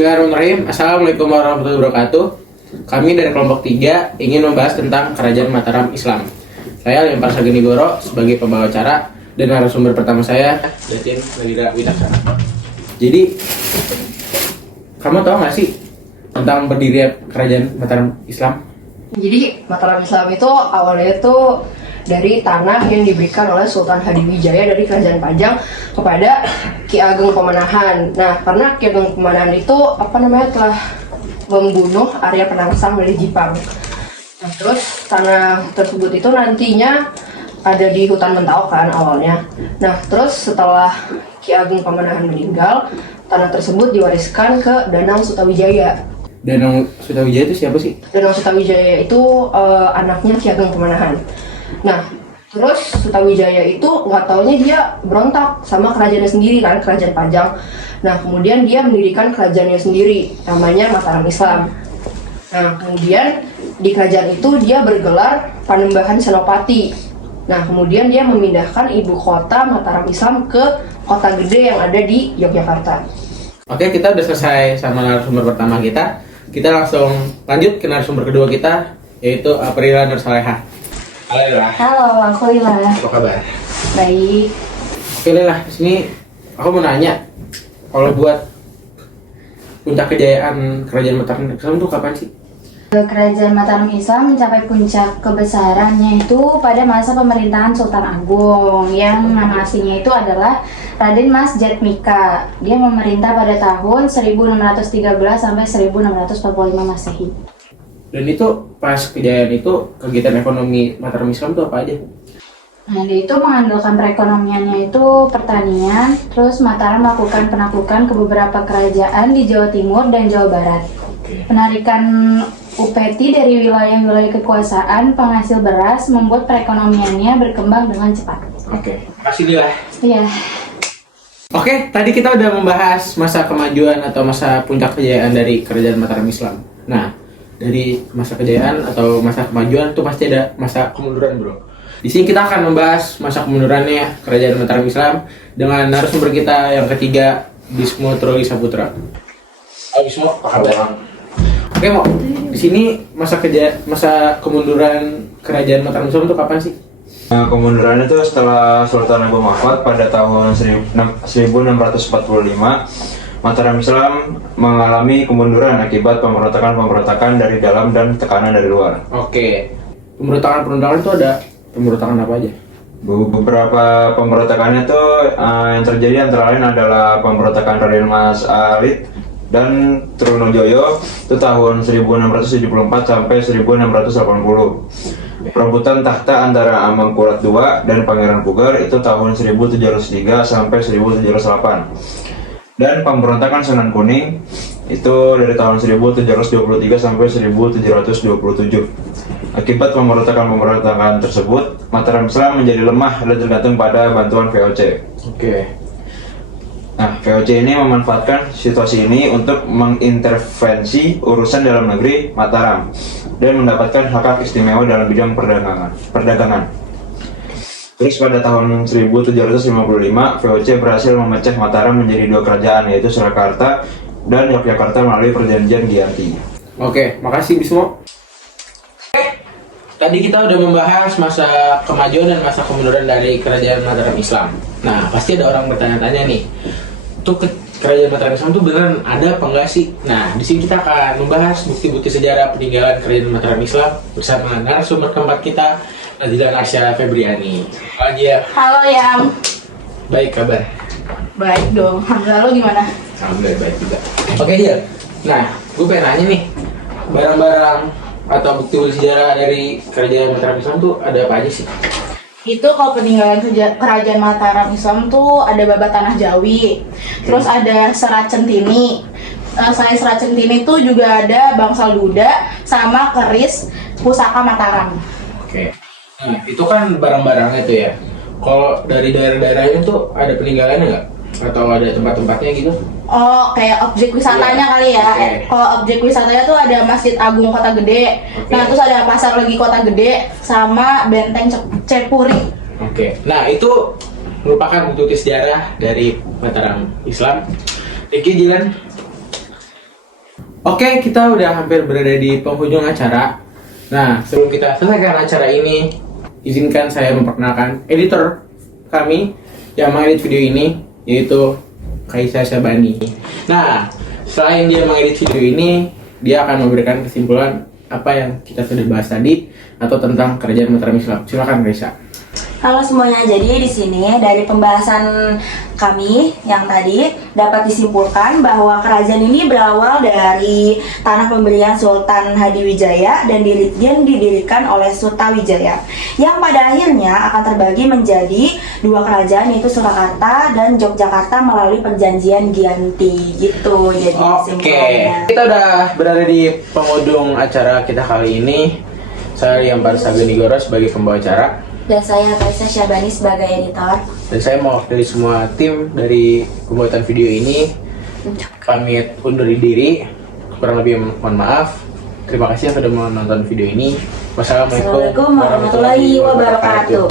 Bismillahirrahmanirrahim. Assalamualaikum warahmatullahi wabarakatuh. Kami dari kelompok 3 ingin membahas tentang Kerajaan Mataram Islam. Saya Lempar Sagenigoro sebagai pembawa acara dan narasumber pertama saya Datin Melida Witaksana. Jadi, kamu tahu nggak sih tentang berdirinya Kerajaan Mataram Islam? Jadi Mataram Islam itu awalnya itu dari tanah yang diberikan oleh Sultan Hadiwijaya dari Kerajaan Pajang kepada Ki Ageng Pamanahan. Nah, karena Ki Ageng Pamanahan itu telah membunuh Arya Penangsang dari Jipang. Nah, terus tanah tersebut itu nantinya ada di hutan Mentawai kan awalnya. Nah, terus setelah Ki Ageng Pamanahan meninggal, tanah tersebut diwariskan ke Danang Sutawijaya. Danang Sutawijaya itu siapa sih? Danang Sutawijaya itu anaknya Ki Ageng Pamanahan. Nah, terus Sutawijaya itu nggak taunya dia berontak sama kerajaannya sendiri kan, Kerajaan Pajang. Nah, kemudian dia mendirikan kerajaannya sendiri, namanya Mataram Islam. Nah, kemudian di kerajaan itu dia bergelar Panembahan Senopati. Nah, kemudian dia memindahkan ibu kota Mataram Islam ke kota gede yang ada di Yogyakarta. Oke, kita udah selesai sama narasumber pertama kita. Kita langsung lanjut ke narasumber kedua kita, yaitu Aprila Nursaleha. Halo Lila. Halo, aku Lila. Apa kabar? Baik. Oke Lila, sini aku mau nanya, kalau buat puncak kejayaan Kerajaan Mataram Islam itu kapan sih? Kerajaan Mataram Islam mencapai puncak kebesarannya itu pada masa pemerintahan Sultan Agung yang nama aslinya itu adalah Raden Mas Jatmika. Dia memerintah pada tahun 1613 sampai 1645 Masehi. Dan itu pas kejayaan itu kegiatan ekonomi Mataram Islam itu apa aja? Nah, dia itu mengandalkan perekonomiannya itu pertanian, terus Mataram melakukan penaklukan ke beberapa kerajaan di Jawa Timur dan Jawa Barat. Penarikan upeti dari wilayah-wilayah kekuasaan penghasil beras membuat perekonomiannya berkembang dengan cepat. Oke, makasih Lila. Iya. Oke, tadi kita udah membahas masa kemajuan atau masa puncak kejayaan dari Kerajaan Mataram Islam. Nah, dari masa kejayaan atau masa kemajuan itu pasti ada masa kemunduran, bro. Di sini kita akan membahas masa kemundurannya Kerajaan Mataram Islam dengan narasumber kita yang ketiga, Bismo Troli Saputra. Halo Bismo, apa kabar? Oke, Mo. Di sini masa kemunduran Kerajaan Mataram Islam itu kapan sih? Kemunduran itu setelah Sultan Agung wafat pada tahun 1645. Mataram Islam mengalami kemunduran akibat pemberontakan dari dalam dan tekanan dari luar. Oke, pemberontakan itu ada pemberontakan apa aja? Beberapa pemberontakannya itu yang terjadi antara lain adalah pemberontakan Raden Mas Alit dan Trunojoyo itu tahun 1674 sampai 1680. Perebutan takhta antara Amangkurat II dan Pangeran Pugar itu tahun 1703 sampai 1708. Dan pemberontakan Sunan Kuning itu dari tahun 1723 sampai 1727. Akibat pemberontakan tersebut, Mataram Islam menjadi lemah dan tergantung pada bantuan VOC. Oke. Nah, VOC ini memanfaatkan situasi ini untuk mengintervensi urusan dalam negeri Mataram dan mendapatkan hak istimewa dalam bidang perdagangan. Terus pada tahun 1755, VOC berhasil memecah Mataram menjadi dua kerajaan, yaitu Surakarta dan Yogyakarta melalui perjanjian Giyanti. Oke, makasih Bismo. Tadi kita udah membahas masa kemajuan dan masa kemunduran dari Kerajaan Mataram Islam. Nah, pasti ada orang bertanya-tanya nih, tuh Kerajaan Mataram Islam itu beneran ada apa enggak sih? Nah, di sini kita akan membahas bukti-bukti sejarah peninggalan Kerajaan Mataram Islam bersama narasumber keempat kita, Nadila Arsya Febriani. Lagi ya. Halo Yang. Baik, kabar? Baik dong. Lalu gimana? Alhamdulillah baik juga. Oke ya. Nah, gue pengen nanya nih, barang-barang atau bukti sejarah dari Kerajaan Mataram Islam tuh ada apa aja sih? Itu kalau peninggalan Kerajaan Mataram Islam tuh ada Babat Tanah Jawi, terus ada Serat Centini. Selain Serat Centini tuh juga ada Bangsal Duda sama keris Pusaka Mataram. Oke. Nah, itu kan barang-barangnya tuh ya. Kalau dari daerah-daerahnya tuh ada peninggalannya nggak? Atau ada tempat-tempatnya gitu? Oh, kayak objek wisatanya kali ya. Okay. Kalau objek wisatanya tuh ada Masjid Agung Kota Gede. Okay. Nah, terus ada Pasar Legi Kota Gede sama Benteng Cepuri. Oke. Nah, itu merupakan bukti sejarah dari Mataram Islam. Riki Jilan. Oke, kita udah hampir berada di penghujung acara. Nah, sebelum kita selesaikan acara ini, izinkan saya memperkenalkan editor kami yang mengedit video ini, yaitu Kaisa Syabani. Nah, selain dia mengedit video ini, dia akan memberikan kesimpulan apa yang kita sudah bahas tadi atau tentang kerajaan Mataram Islam. Silakan Kaisa. Halo semuanya, jadi di sini dari pembahasan kami yang tadi dapat disimpulkan bahwa kerajaan ini berawal dari tanah pemberian Sultan Hadiwijaya dan didirikan oleh Sutawijaya, yang pada akhirnya akan terbagi menjadi dua kerajaan, yaitu Surakarta dan Yogyakarta melalui perjanjian Giyanti gitu. Jadi kesimpulannya. Kita udah berada di penghujung acara kita kali ini. Saya Yampar Sagenigoro sebagai pembawa acara. Dan saya Kaisa Syabani sebagai editor. Dan saya mewakili semua tim dari pembuatan video ini. Pamit undur diri. Kurang lebih mohon maaf. Terima kasih yang sudah menonton video ini. Wassalamualaikum Assalamualaikum warahmatullahi wabarakatuh.